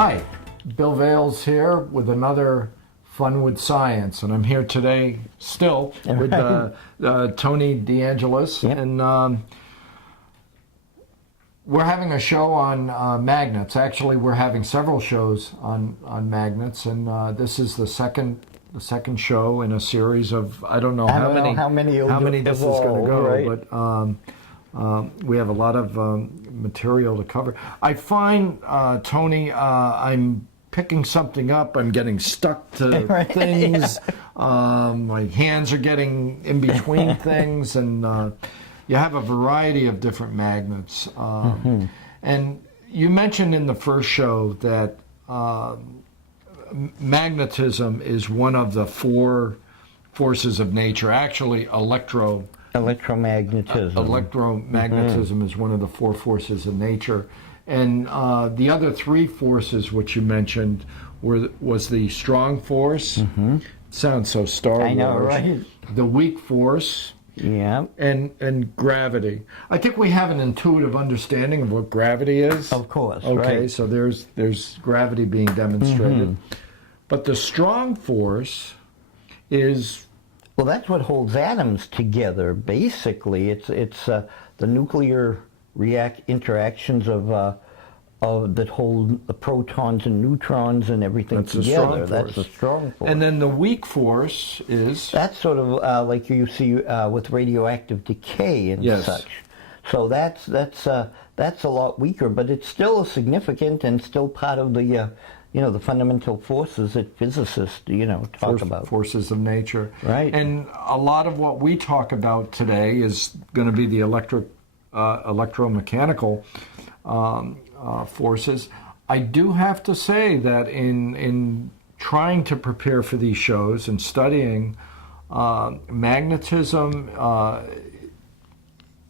Hi, Bill Vales here with another Fun with Science, and I'm here today still with Tony DeAngelis, and we're having a show on magnets. Actually, we're having several shows on magnets, and this is the second show in a series of I don't know how many this is going to go, right? But we have a lot of material to cover. I find, Tony, I'm picking something up. I'm getting stuck to things. My hands are getting in between things, and you have a variety of different magnets. And you mentioned in the first show that magnetism is one of the four forces of nature. Actually, Electromagnetism. Electromagnetism is one of the four forces of nature. And the other three forces which you mentioned was the strong force. Sounds so Star Wars. I know, right? The weak force. Yeah. And gravity. I think we have an intuitive understanding of what gravity is. Of course. Okay, right. so there's gravity being demonstrated. But the strong force is... Well, that's what holds atoms together. Basically, it's the nuclear interactions of that hold the protons and neutrons and everything together. That's the strong force. And then the weak force is... That's sort of like you see with radioactive decay and such. So that's a lot weaker, but it's still significant and still part of the the fundamental forces that physicists, talk about. Forces of nature. Right. And a lot of what we talk about today is going to be the electromechanical forces. I do have to say that in trying to prepare for these shows and studying magnetism,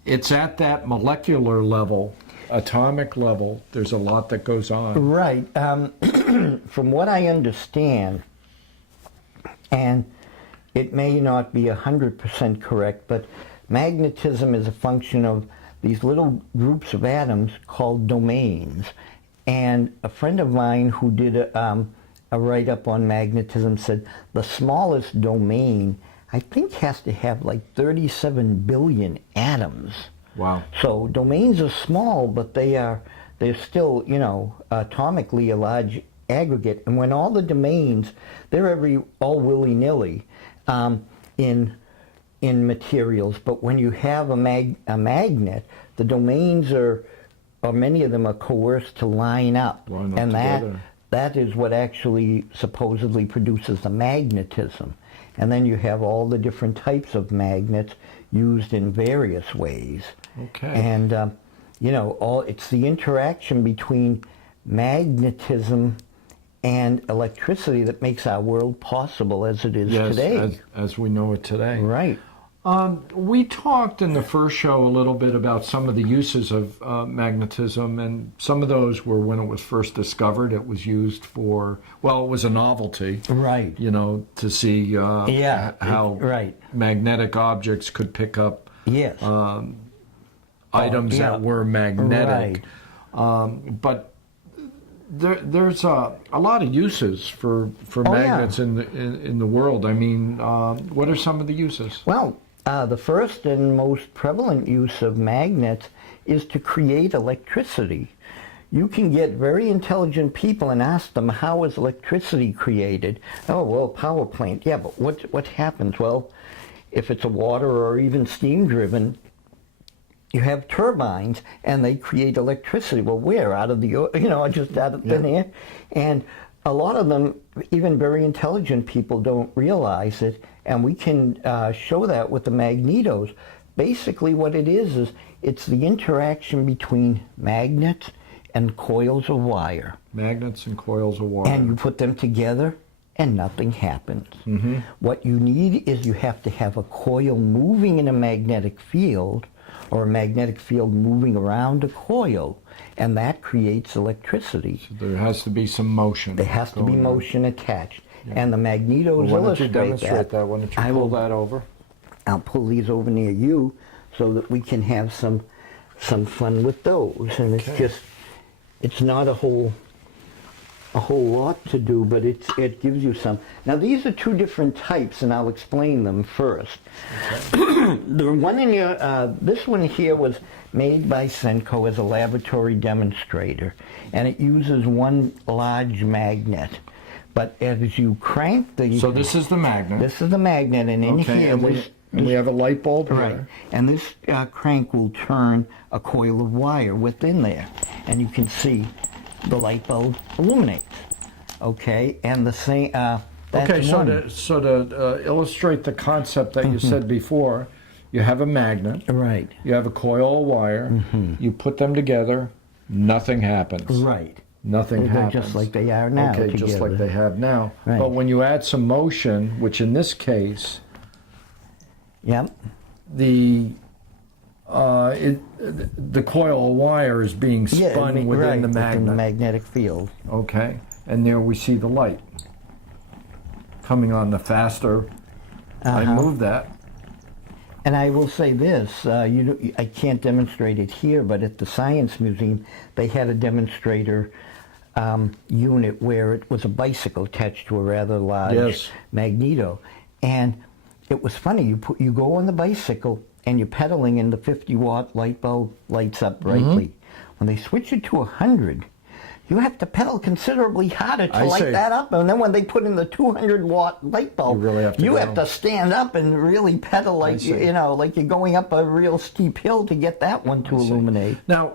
it's at that molecular level, atomic level. There's a lot that goes on. Right. From what I understand, and it may not be 100% correct, but magnetism is a function of these little groups of atoms called domains. And a friend of mine who did a write-up on magnetism said the smallest domain, I think, has to have like 37 billion atoms. Wow. So domains are small, but they're still, atomically a large aggregate. And when all the domains, they're all willy-nilly in materials. But when you have a magnet, the domains or many of them are coerced to line up. And that is what actually supposedly produces the magnetism. And then you have all the different types of magnets used in various ways. Okay. And, it's the interaction between magnetism and electricity that makes our world possible as it is today. As we know it today. Right. We talked in the first show a little bit about some of the uses of magnetism, and some of those were when it was first discovered. It was used for, it was a novelty. Right. To see how magnetic objects could pick up items that were magnetic. Right. But there's a lot of uses for magnets in the world. I mean, what are some of the uses? Well, the first and most prevalent use of magnets is to create electricity. You can get very intelligent people and ask them, how is electricity created? Oh, well, power plant. Yeah, but what happens? Well, if it's a water or even steam driven, you have turbines and they create electricity. Well, where? Out of the, just out of thin air. And a lot of them, even very intelligent people, don't realize it. And we can show that with the magnetos. Basically what it is it's the interaction between magnets and coils of wire. Magnets and coils of wire. And you put them together and nothing happens. What you need is you have to have a coil moving in a magnetic field, or a magnetic field moving around a coil, and that creates electricity. So there has to be some motion. There has to be motion attached. And the magnetos illustrate that. Why don't you pull that over? I'll pull these over near you so that we can have some fun with those. And it's not a whole a whole lot to do, but it gives you some. Now these are two different types, and I'll explain them first. Okay. The one in your, this one here was made by Senko as a laboratory demonstrator, and it uses one large magnet. But as you crank the... So this is the magnet. This is the magnet, and in here... And we have a light bulb here. Right, and this crank will turn a coil of wire within there, and you can see the light bulb illuminates. Okay, and the same. Okay, so to illustrate the concept that you said before, you have a magnet. Right. You have a coil of wire. You put them together. Nothing happens. Right. Nothing happens. Just like they are now. Okay, together. just like they have now. Right. But when you add some motion, which in this case. Yep. The coil of wire is being spun within the magnet. Within the magnetic field. Okay, and there we see the light coming on. The faster I move that. And I will say this, I can't demonstrate it here, but at the Science Museum, they had a demonstrator unit where it was a bicycle attached to a rather large magneto. And it was funny, you go on the bicycle and you're pedaling and the 50-watt light bulb lights up brightly. When they switch it to 100, you have to pedal considerably harder to light that up. And then when they put in the 200-watt light bulb, you have to stand up and really pedal like, like you're going up a real steep hill to get that one to illuminate. Now,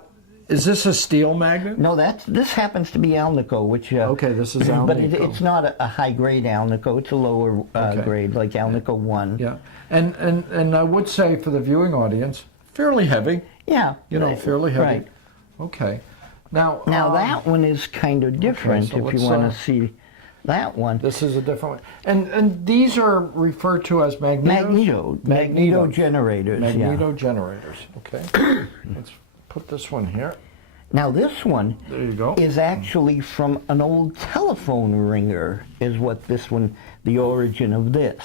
is this a steel magnet? No, this happens to be ALNICO, which... okay, this is ALNICO. But it's not a high-grade ALNICO. It's a lower grade, like ALNICO 1. Yeah, and I would say for the viewing audience, fairly heavy. Yeah. Fairly heavy. Right. Okay. Now that one is kind of different, so if you want to see that one. This is a different one. And these are referred to as magnetos? Magneto generators. Magneto generators. Okay. Let's put this one here. Now this one there you go. Is actually from an old telephone ringer, is what this one, the origin of this.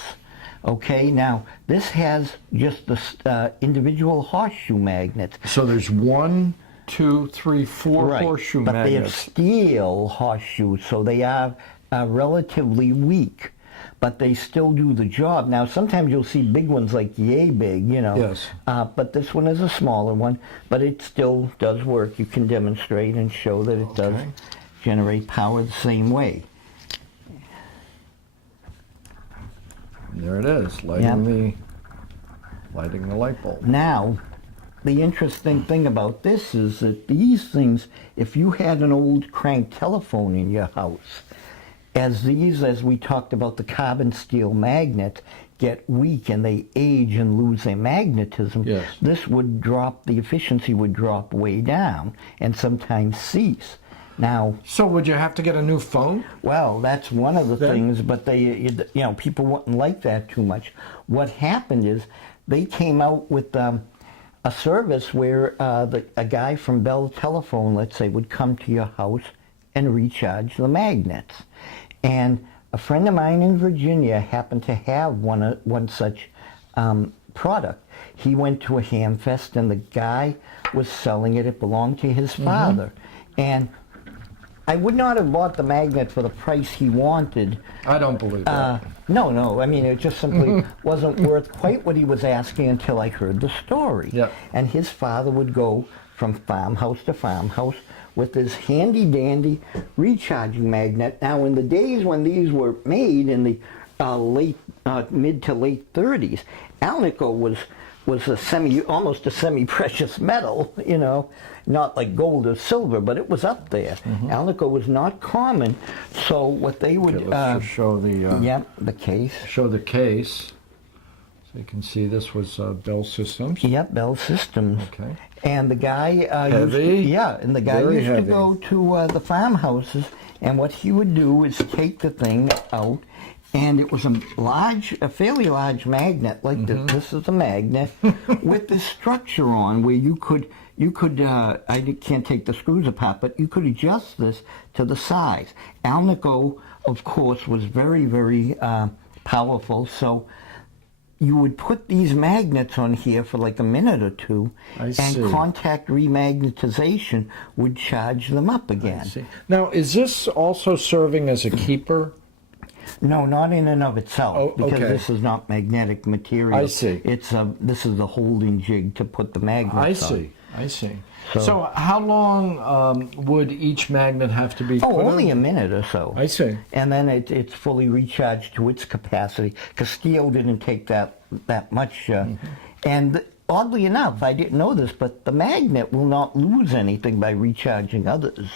Okay, now this has just the individual horseshoe magnets. So there's 1, 2, 3, 4 horseshoe magnets. But they have steel horseshoes, so they are relatively weak, but they still do the job. Now, sometimes you'll see big ones like yay big, Yes. But this one is a smaller one, but it still does work. You can demonstrate and show that it does generate power the same way. And there it is, lighting the light bulb. Now, the interesting thing about this is that these things, if you had an old crank telephone in your house, as we talked about, the carbon steel magnets get weak and they age and lose their magnetism, this would drop, the efficiency would drop way down and sometimes cease. Now, so would you have to get a new phone? Well, that's one of the things, but people wouldn't like that too much. What happened is they came out with a service where a guy from Bell Telephone, let's say, would come to your house and recharge the magnets. And a friend of mine in Virginia happened to have one such product. He went to a ham fest and the guy was selling it. It belonged to his father. And I would not have bought the magnet for the price he wanted. I don't believe that. No. I mean, it just simply wasn't worth quite what he was asking until I heard the story. Yep. And his father would go from farmhouse to farmhouse with this handy-dandy recharging magnet. Now, in the days when these were made in the mid to late 30s, ALNICO was almost a semi-precious metal, not like gold or silver, but it was up there. ALNICO was not common, so what they would... let's just show the case. Show the case. So you can see this was Bell Systems. Yep, Bell Systems. Okay. And the guy used to go to the farmhouses, and what he would do is take the thing out, and it was a fairly large magnet, like this is a magnet, with this structure on where you could, I can't take the screws apart, but you could adjust this to the size. ALNICO, of course, was very, very powerful, so you would put these magnets on here for like a minute or two, and contact remagnetization would charge them up again. I see. Now, is this also serving as a keeper? No, not in and of itself, because this is not magnetic material. I see. This is the holding jig to put the magnets on. I see. So how long would each magnet have to be put only a minute or so. I see. And then it's fully recharged to its capacity, because steel didn't take that much. And oddly enough, I didn't know this, but the magnet will not lose anything by recharging others.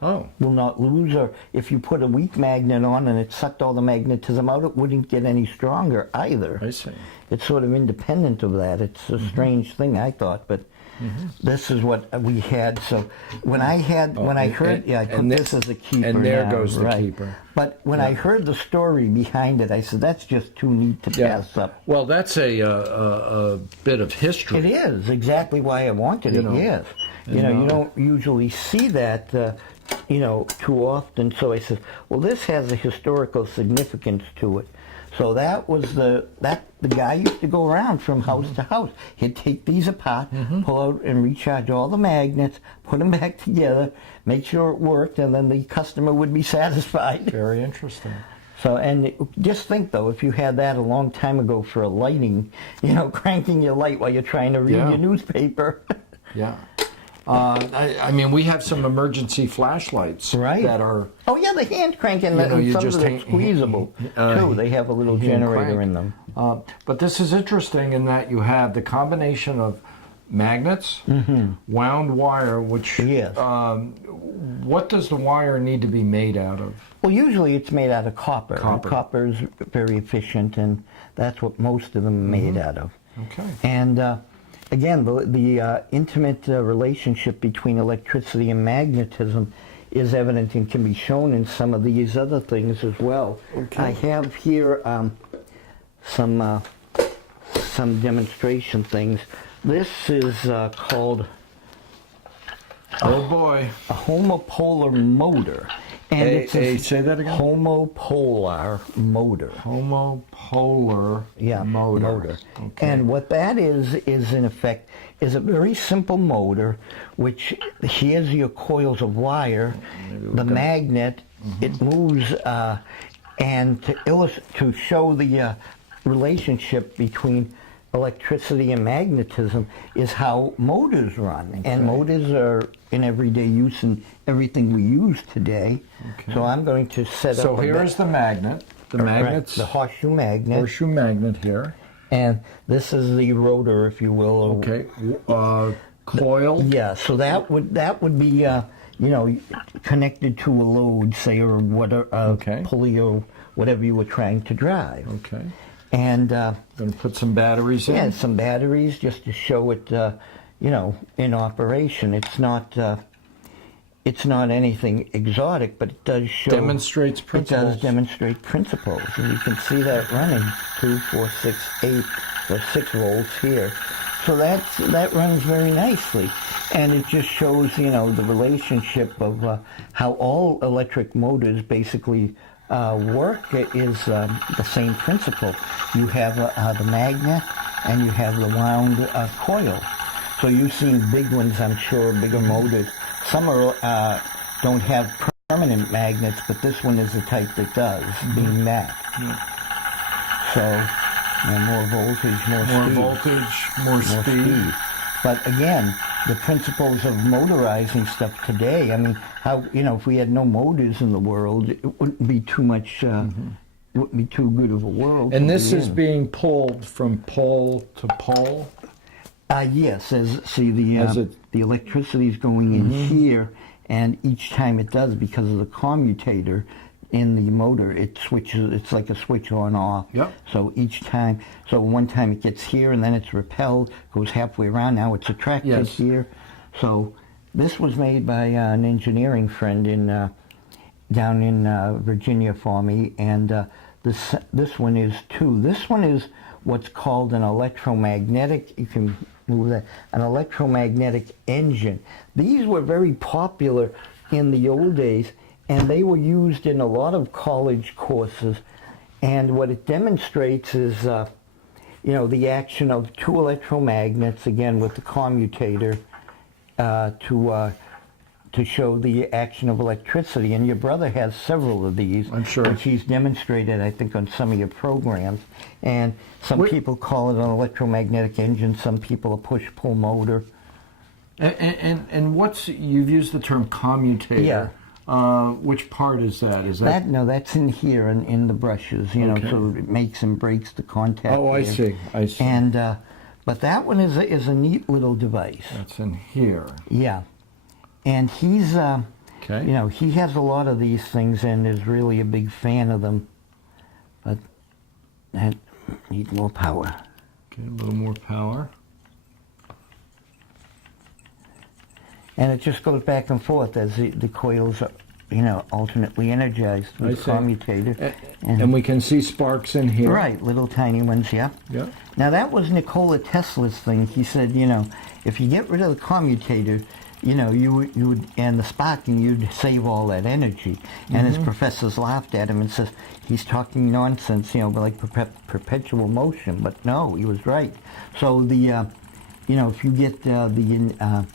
Oh. Will not lose, or if you put a weak magnet on and it sucked all the magnetism out, it wouldn't get any stronger either. I see. It's sort of independent of that. It's a strange thing, I thought, but this is what we had. So when I heard, I put this as a keeper. And there now, goes the keeper. But when I heard the story behind it, I said, that's just too neat to pass up. Well, that's a bit of history. It is exactly why I wanted it. Yes. You don't usually see that. Too often. So I said, well, this has a historical significance to it. So that was the guy used to go around from house to house. He'd take these apart, pull out and recharge all the magnets, put them back together, make sure it worked, and then the customer would be satisfied. Very interesting. So, and just think though, if you had that a long time ago for a lighting, cranking your light while you're trying to read your newspaper. Yeah. I mean, we have some emergency flashlights that are... Oh, yeah, the hand crank, and some of them are squeezable, too. They have a little generator in them. But this is interesting in that you have the combination of magnets, wound wire, which... Yes. What does the wire need to be made out of? Well, usually it's made out of copper. Copper is very efficient, and that's what most of them are made out of. Okay. And... Again, the intimate relationship between electricity and magnetism is evident and can be shown in some of these other things as well. Okay. I have here some demonstration things. This is called a homopolar motor. And it's say that again? Homopolar motor. Homopolar motor. Okay. And what that is in effect, is a very simple motor, which here's your coils of wire, the magnet, it moves, and to show the relationship between electricity and magnetism is how motors run. Okay. And motors are in everyday use in everything we use today. Okay. So I'm going to set up... So here is the magnet. The magnet's... the horseshoe magnet. Horseshoe magnet here. And this is the rotor, if you will. Okay. Coil? Yeah, so that would be, connected to a load, say, or pulley or whatever you were trying to drive. Okay. And going to put some batteries in? Yeah, some batteries just to show it, in operation. It's not anything exotic, but it does show... Demonstrates principles. It does demonstrate principles. And you can see that running 2, 4, 6, 8, or 6 volts here. So that runs very nicely. And it just shows, the relationship of how all electric motors basically work is the same principle. You have the magnet and you have the wound coil. So you've seen big ones, I'm sure, bigger motors. Some are, don't have permanent magnets, but this one is the type that does, being that. So, more voltage, more speed. But again, the principles of motorizing stuff today, I mean, how, if we had no motors in the world, it wouldn't be too much, it wouldn't be too good of a world. And this is being pulled from pole to pole? Yes, the electricity is going in here, and each time it does, because of the commutator in the motor, it switches. It's like a switch on off. Yep. So each time, one time it gets here, and then it's repelled, goes halfway around. Now it's attracted here. So this was made by an engineering friend down in Virginia for me, and this one is too. This one is what's called an electromagnetic. You can move that. An electromagnetic engine. These were very popular in the old days, and they were used in a lot of college courses. And what it demonstrates is you know, the action of two electromagnets, again with the commutator, to show the action of electricity. And your brother has several of these. I'm sure. Which he's demonstrated, I think, on some of your programs. And some people call it an electromagnetic engine, some people a push-pull motor. And you've used the term commutator. Yeah. Which part is that? No, that's in here in the brushes, you know, so it makes and breaks the contact. Oh, I see. And, but that one is a neat little device. That's in here. Yeah. And he's, you know, he has a lot of these things and is really a big fan of them. But that needs more power. Okay, a little more power. And it just goes back and forth as the coils are, you know, alternately energized with the commutator. And we can see sparks in here. Right, little tiny ones, yeah. Yeah. Now that was Nikola Tesla's thing. He said, you know, if you get rid of the commutator, you know, you would, and the sparking, you'd save all that energy. And his professors laughed at him and says, he's talking nonsense, you know, like perpetual motion. But no, he was right. So the, you know, if you get the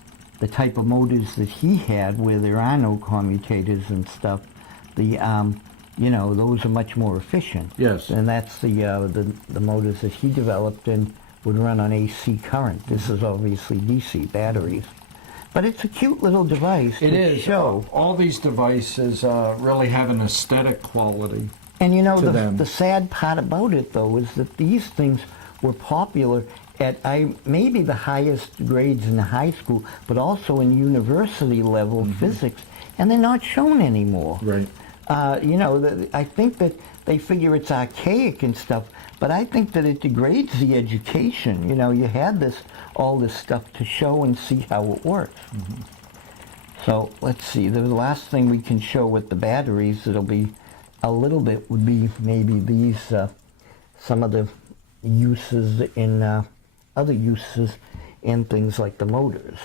type of motors that he had, where there are no commutators and stuff, the you know, those are much more efficient. Yes. And that's the motors that he developed and would run on AC current. This is obviously DC batteries. But it's a cute little device to show. All these devices really have an aesthetic quality. And you know, the sad part about it, though, is that these things were popular at maybe the highest grades in high school, but also in university level physics, and they're not shown anymore. Right. You know, I think that they figure it's archaic and stuff, but I think that it degrades the education. You know, you had all this stuff to show and see how it works. So let's see, the last thing we can show with the batteries, it'll be a little bit, would be maybe these, some of the uses in, other uses in things like the motors.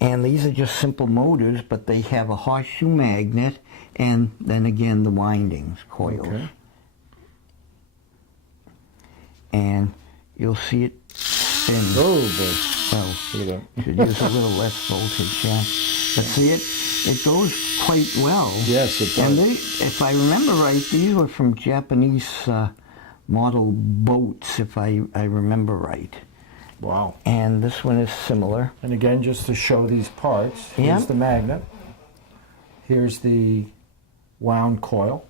And these are just simple motors, but they have a horseshoe magnet, and then again the windings, coils. Okay. And you'll see it spin. Oh, boy. Well, should use a little less voltage, yeah. But see, it goes quite well. Yes, it does. And if I remember right, these were from Japanese model boats, if I remember right. Wow. And this one is similar. And again, just to show these parts, here's the magnet. Here's the wound coil.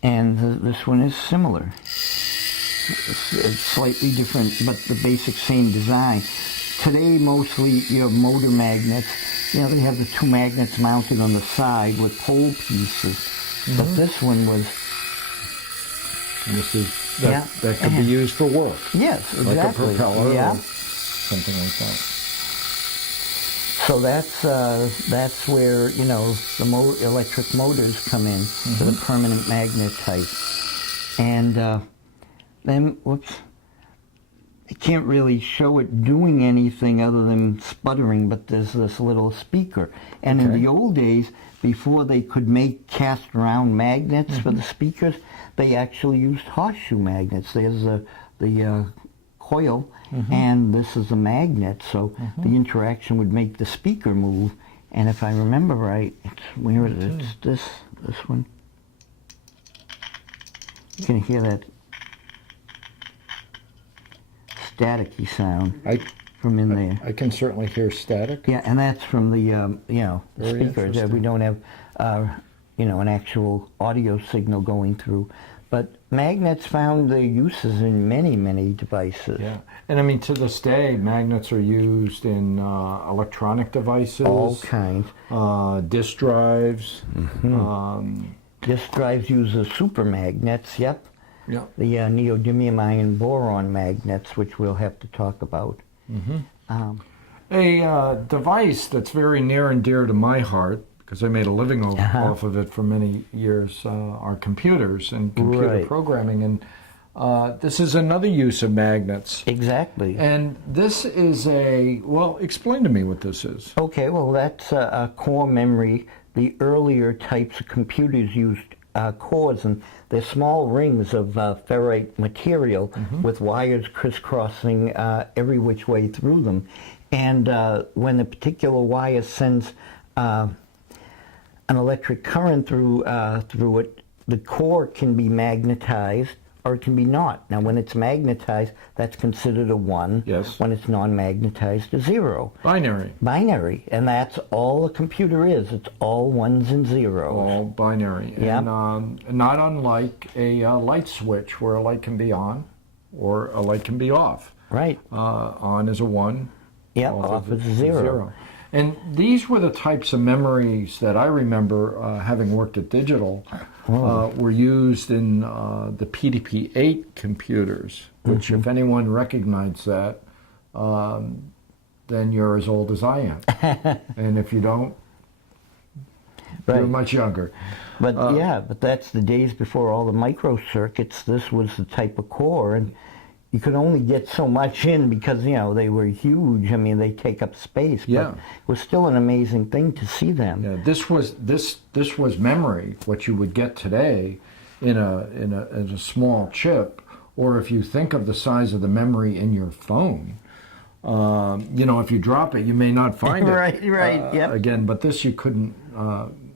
And this one is similar. It's slightly different, but the basic same design. Today, mostly, you have motor magnets. You know, they have the two magnets mounted on the side with pole pieces. But this one was... And this is, that could be used for work. Yes, exactly. Like a propeller or something like that. So that's where, you know, the electric motors come in, to the permanent magnet type. And then, whoops, I can't really show it doing anything other than sputtering, but there's this little speaker. And in the old days, before they could make cast round magnets for the speakers, they actually used horseshoe magnets. There's the coil, and this is a magnet, so the interaction would make the speaker move. And if I remember right, where is it? It's this one. You can hear that staticky sound from in there. I can certainly hear static. Yeah, and that's from the you know, the speakers. We don't have you know, an actual audio signal going through. But magnets found their uses in many, many devices. Yeah, and I mean, to this day, magnets are used in electronic devices. All kinds. Disk drives. Disk drives use the super magnets, yep. Yeah. The neodymium ion boron magnets, which we'll have to talk about. A device that's very near and dear to my heart, because I made a living off of it for many years, are computers and computer programming. And this is another use of magnets. Exactly. And this is well, explain to me what this is. Okay, well, that's a core memory. The earlier types of computers used cores, and they're small rings of ferrite material with wires crisscrossing every which way through them. And when a particular wire sends an electric current through it, the core can be magnetized or it can be not. Now, when it's magnetized, that's considered a 1. Yes. When it's non-magnetized, a 0. Binary. Binary, and that's all a computer is. It's all 1s and 0s. All binary. Yep. And not unlike a light switch, where a light can be on or a light can be off. Right. On is a 1. Yep, off is a 0. And these were the types of memories that I remember, having worked at Digital, were used in the PDP-8 computers, which if anyone recognized that, then you're as old as I am. And if you don't, you're much younger. But but that's the days before all the microcircuits. This was the type of core, and you could only get so much in because, they were huge. I mean, they take up space. Yeah. But it was still an amazing thing to see them. Yeah, this was memory, what you would get today in a small chip, or if you think of the size of the memory in your phone, if you drop it, you may not find it. Right, yep. Again, but this you couldn't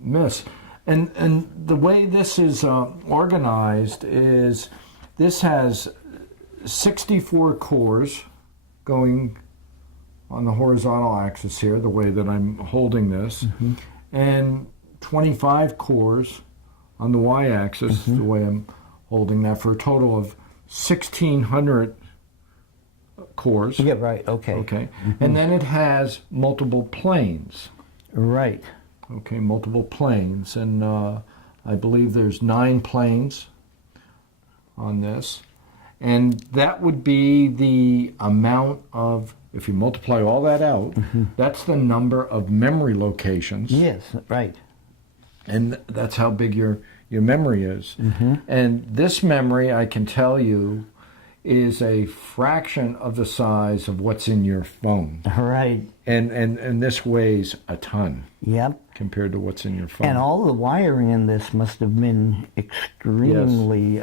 miss. And the way this is organized is this has 64 cores going on the horizontal axis here, the way that I'm holding this, and 25 cores on the y-axis, the way I'm holding that, for a total of 1,600 cores. Yeah, right, okay. Okay, and then it has multiple planes. Right. Okay, multiple planes, and I believe there's 9 planes on this. And that would be the amount of, if you multiply all that out, that's the number of memory locations. Yes, right. And that's how big your memory is. And this memory, I can tell you, is a fraction of the size of what's in your phone. Right. And this weighs a ton. Yep. Compared to what's in your phone. And all the wiring in this must have been extremely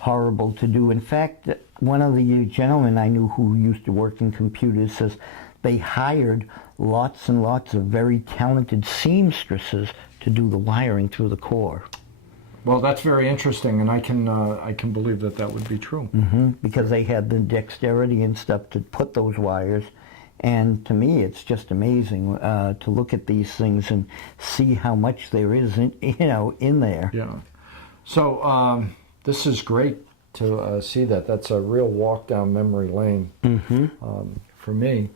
horrible to do. In fact, one of the gentlemen I knew who used to work in computers says they hired lots and lots of very talented seamstresses to do the wiring through the core. Well, that's very interesting, and I can believe that would be true. Because they had the dexterity and stuff to put those wires. And to me, it's just amazing to look at these things and see how much there is, in there. Yeah. So this is great to see that. That's a real walk down memory lane for me.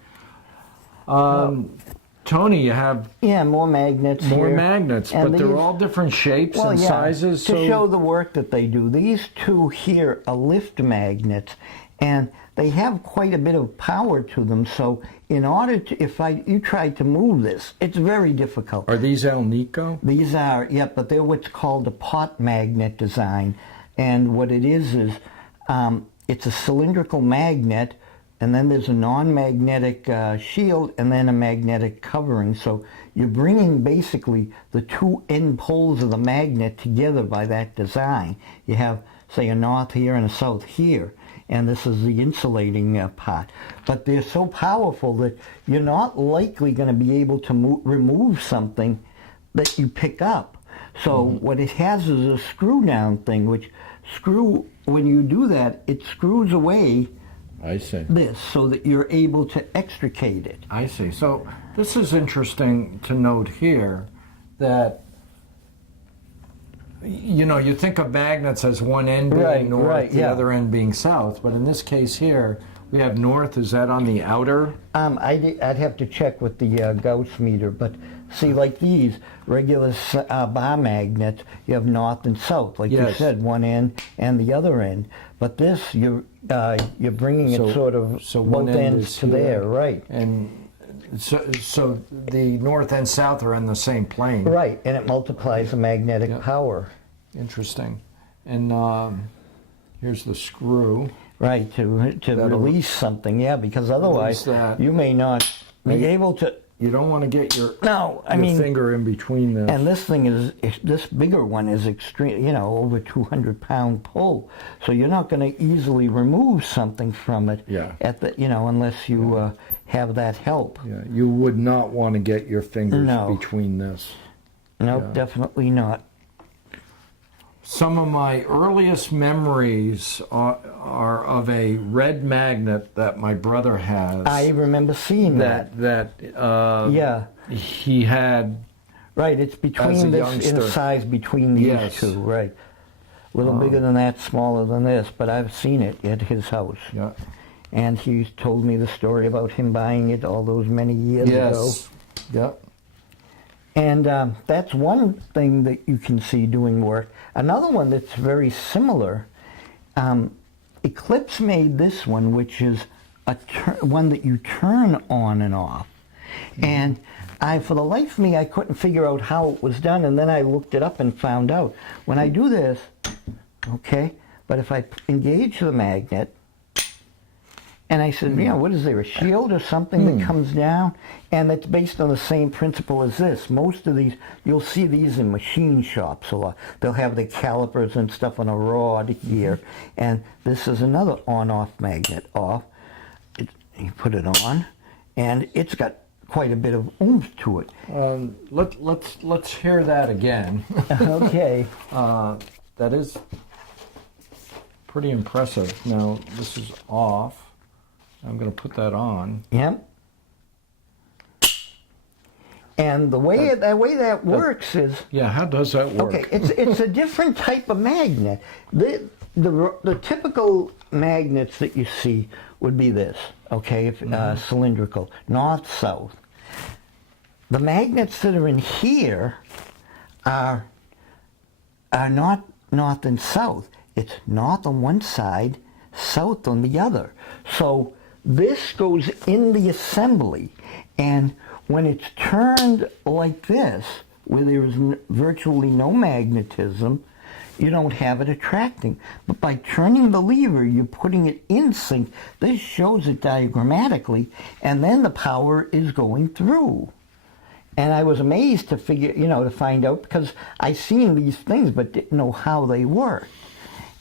Tony, you have more magnets. More here. magnets, and but they're all different shapes and sizes. To show the work that they do, these two here are lift magnets, and they have quite a bit of power to them. So in order to, if you tried to move this, it's very difficult. Are these ALNICO? These are, but they're what's called a pot magnet design. And what it is it's a cylindrical magnet, and then there's a non-magnetic shield, and then a magnetic covering. So you're bringing basically the two end poles of the magnet together by that design. You have, say, a north here and a south here, and this is the insulating part. But they're so powerful that you're not likely going to be able to remove something that you pick up. So what it has is a screw down thing, which when you do that, it screws away this so that you're able to extricate it. I see. So this is interesting to note here that, you think of magnets as one end being north, the other end being south, but in this case here, we have north. Is that on the outer? I'd have to check with the Gauss meter, but see, like these regular bar magnets, you have north and south, like you said, one end and the other end. But this, you're bringing it sort of both ends to there, right? And so the north and south are in the same plane, right? And it multiplies the magnetic power. Interesting. And here's the screw. Right, to release something, because otherwise you may not be able to. you don't want to get your mean, finger in between this. And this thing this bigger one is extreme, over 200-pound pull. So you're not going to easily remove something from it. Yeah. Unless you have that help. Yeah. You would not want to get your fingers between this. Nope, definitely not. Some of my earliest memories are of a red magnet that my brother has. I remember seeing that. He had. Right, it's between this in size between these two. Right, a little bigger than that, smaller than this, but I've seen it at his house. Yeah. And he told me the story about him buying it all those many years ago. Yep. And that's one thing that you can see doing work. Another one that's very similar, Eclipse made this one, which is one that you turn on and off. And for the life of me, I couldn't figure out how it was done, and then I looked it up and found out. When I do this, okay, but if I engage the magnet, and I said, what is there, a shield or something that comes down? And it's based on the same principle as this. Most of these, you'll see these in machine shops a lot. They'll have the calipers and stuff on a rod here. And this is another on-off magnet. Off. You put it on, and it's got quite a bit of oomph to it. Let's hear that again. Okay. That is pretty impressive. Now, this is off. I'm going to put that on. Yep. And the way that works is... Yeah, how does that work? Okay, it's a different type of magnet. The typical magnets that you see would be this, okay, cylindrical, north-south. The magnets that are in here are not north and south. It's north on one side, south on the other. So this goes in the assembly, and when it's turned like this, where there is virtually no magnetism, you don't have it attracting. But by turning the lever, you're putting it in sync. This shows it diagrammatically, and then the power is going through. And I was amazed to to find out, because I seen these things but didn't know how they work.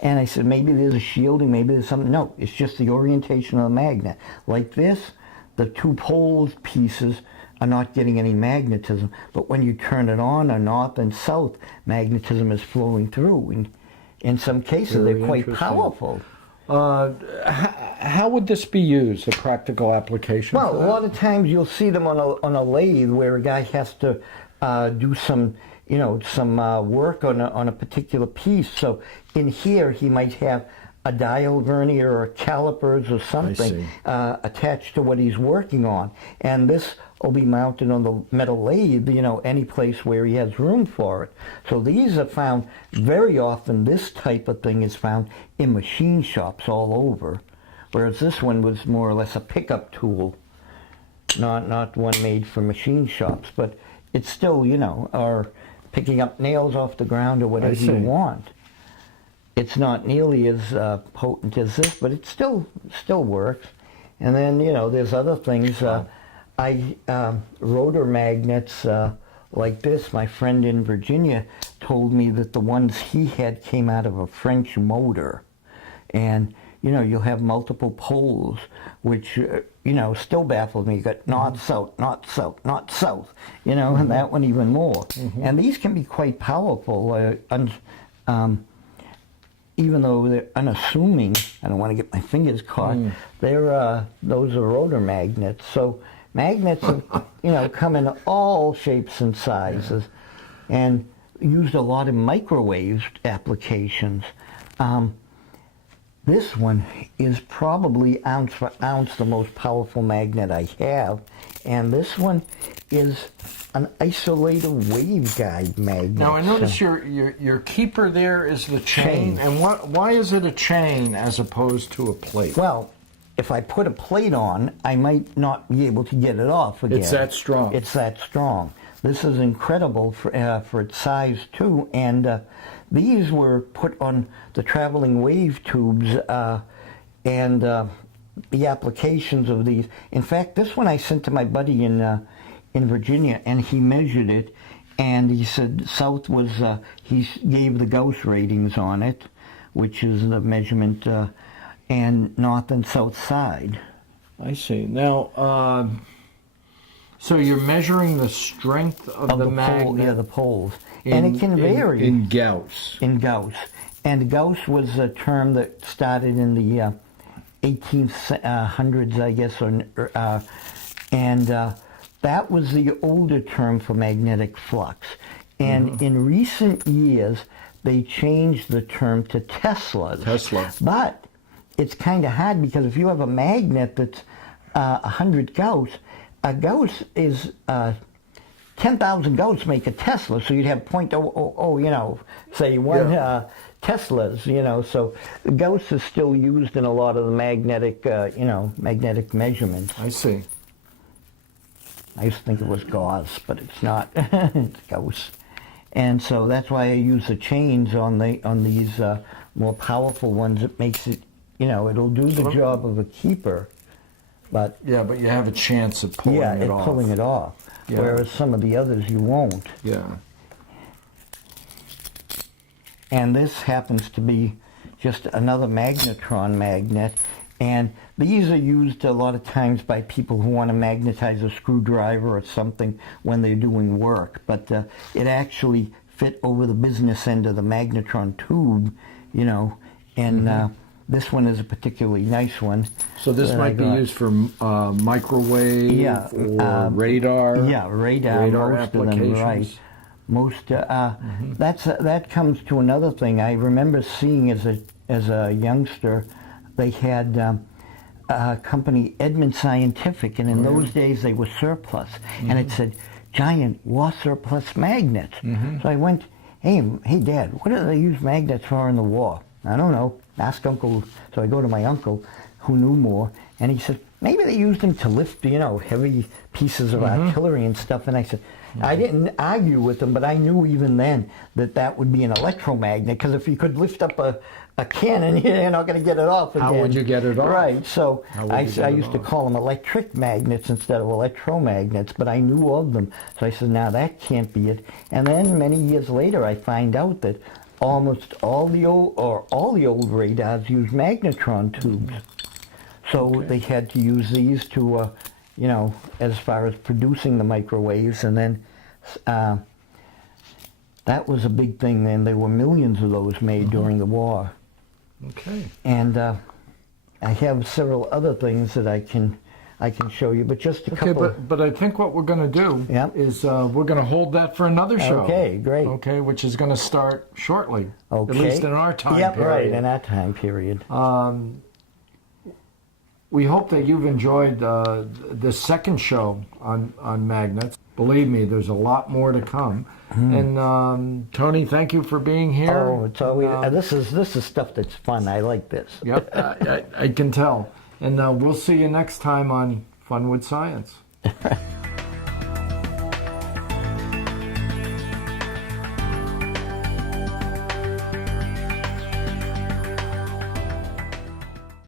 And I said, maybe there's a shielding, maybe there's something. No, it's just the orientation of the magnet. Like this, the two poles pieces are not getting any magnetism. But when you turn it on, a north and south, magnetism is flowing through. And in some cases, they're quite powerful. How would this be used, a practical application? Well, a lot of times you'll see them on a lathe where a guy has to do some work on a particular piece. So in here, he might have a dial vernier or calipers or something attached to what he's working on. And this will be mounted on the metal lathe, any place where he has room for it. So these are found very often. This type of thing is found in machine shops all over, whereas this one was more or less a pickup tool, not one made for machine shops. But it's still, or picking up nails off the ground or whatever you want. It's not nearly as potent as this, but it still works. And then, there's other things. Rotor magnets like this, my friend in Virginia told me that the ones he had came out of a French motor. And, you'll have multiple poles, which, still baffled me. You got north, south, north, south, north, south, and that one even more. And these can be quite powerful, even though they're unassuming. I don't want to get my fingers caught. Those are rotor magnets. So magnets, come in all shapes and sizes, and used a lot in microwave applications. This one is probably ounce for ounce the most powerful magnet I have, and this one is an isolated waveguide magnet. Now I notice your keeper there is the chain. And why is it a chain as opposed to a plate? Well, if I put a plate on, I might not be able to get it off again. It's that strong. It's that strong. This is incredible for its size too, and these were put on the traveling wave tubes, and the applications of these. In fact, this one I sent to my buddy in in Virginia, and he measured it, and he said south was, he gave the Gauss ratings on it, which is the measurement, and north and south side. I see. Now, so you're measuring the strength of the magnet? Pole, yeah, the poles. And it can vary. In Gauss. In Gauss. And Gauss was a term that started in the 1800s, I guess, and that was the older term for magnetic flux. And in recent years, they changed the term to Teslas. Tesla. But it's kind of hard because if you have a magnet that's 100 Gauss, a Gauss is 10,000 Gauss make a Tesla, so you'd have .000, you know, say one Teslas, you know. So Gauss is still used in a lot of the magnetic, you know, magnetic measurements. I see. I used to think it was Gauss, but it's not. It's Gauss. And so that's why I use the chains on these more powerful ones. It makes it, you know, it'll do the job of a keeper, but yeah, but you have a chance of pulling it off. Pulling it off. Yeah. Whereas some of the others you won't. Yeah. And this happens to be just another magnetron magnet, and these are used a lot of times by people who want to magnetize a screwdriver or something when they're doing work, but it actually fit over the business end of the magnetron tube, you know, and this one is a particularly nice one. So this might be used for microwave or radar? Yeah, radar most applications. Of them, right. Most, that comes to another thing. I remember seeing as a youngster, they had a company, Edmund Scientific, and in those days they were surplus, and it said, giant war surplus magnets. So I went, hey Dad, what do they use magnets for in the war? I don't know. Ask Uncle. So I go to my uncle, who knew more, and he said, maybe they used them to lift, you know, heavy pieces of artillery and stuff. And I said, I didn't argue with him, but I knew even then that that would be an electromagnet, because if you could lift up a cannon, you're not going to get it off again. How would you get it off? Right. So I used to call them electric magnets instead of electromagnets, but I knew of them. So I said, now that can't be it. And then many years later, I find out that almost all the old radars use magnetron tubes. So they had to use these to, you know, as far as producing the microwaves, and then that was a big thing. Then there were millions of those made during the war. Okay. And I have several other things that I can show you, but just a couple. Okay, but I think what we're going to do is we're going to hold that for another show. Okay, great. Okay, which is going to start shortly. Okay. At least in our time period. Right, in that time period. We hope that you've enjoyed the second show on magnets. Believe me, there's a lot more to come. And Tony, thank you for being here. Oh, it's always, this is stuff that's fun. I like this. Yep, I can tell. And we'll see you next time on Fun with Science.